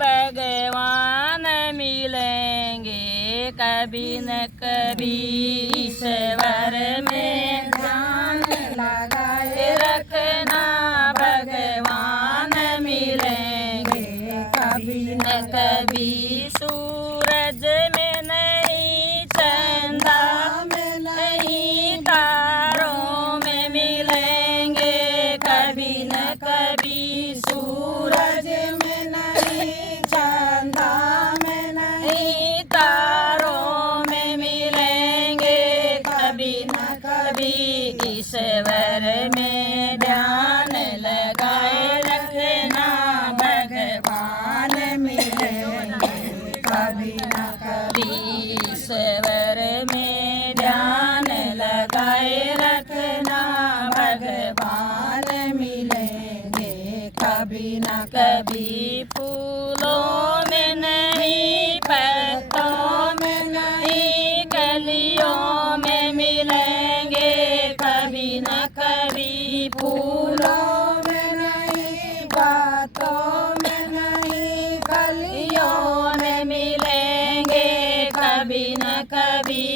भगवान मिलेंगे कभी न कभी। ईश्वर में ध्यान लगाए रखना भगवान मिलेंगे कभी न कभी। सूरज में नहीं, चंदा में नहीं, तारों में मिलेंगे कभी न कभी। सूरज में नहीं, चंदा में नहीं, तारों में मिलेंगे कभी न कभी। ईश्वर में ध्यान लगाए रखना भगवान मिलेंगे कभी न कभी। ईश्वर में ध्यान लगाए रखना भगवान मिलेंगे कभी न कभी। फूलों में नहीं, पत्तों में नहीं, कलियों में मिलेंगे कभी न कभी। फूलों में नहीं, पत्तों में नहीं, कलियों में मिलेंगे कभी न कभी।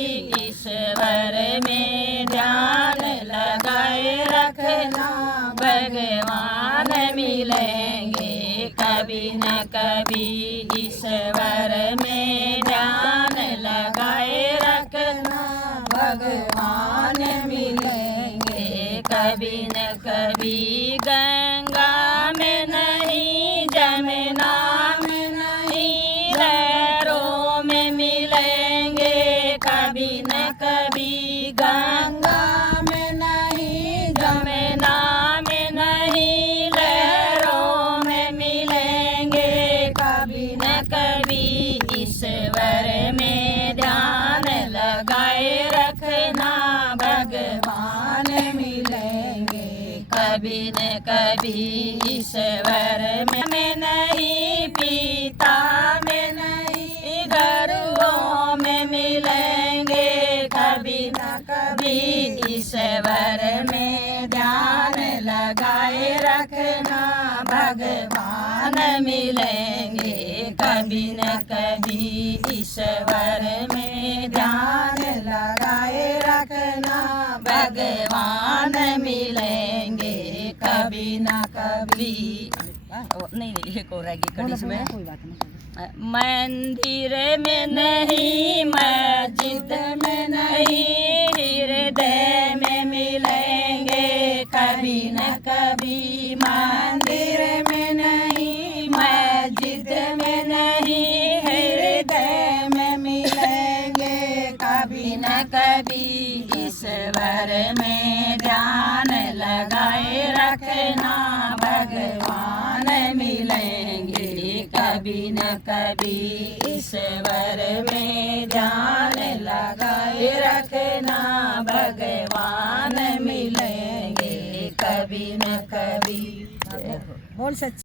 ईश्वर में ध्यान लगाए रखना भगवान मिलेंगे कभी न कभी। ईश्वर में ध्यान लगाए रखना भगवान मिलेंगे कभी न कभी। गंगा में नहीं, जमुना में नहीं, लहरों में मिलेंगे कभी न कभी। गंगा में नहीं, जमुना में नहीं, लहरों में मिलेंगे कभी न कभी। ईश्वर में ध्यान लगाए रखना भगवान मिलेंगे कभी न कभी। ईश्वर में नहीं, पिता में नहीं, गुरुओं में मिलेंगे कभी न कभी। ईश्वर में ध्यान लगाए रखना भगवान मिलेंगे कभी न कभी। ईश्वर में ध्यान लगाए रखना भगवान मिलेंगे कभी न कभी। नहीं नहीं, को रहेगी कड़ी में। मंदिर में नहीं, मस्जिद में नहीं, हृदय में मिलेंगे कभी न कभी। मंदिर में नहीं, मस्जिद में नहीं, हृदय में मिलेंगे कभी न कभी। ईश्वर में ध्यान लगाए रखना भगवान मिलेंगे कभी न कभी। ईश्वर में ध्यान लगाए रखना भगवान मिलेंगे कभी न कभी। बोल सच।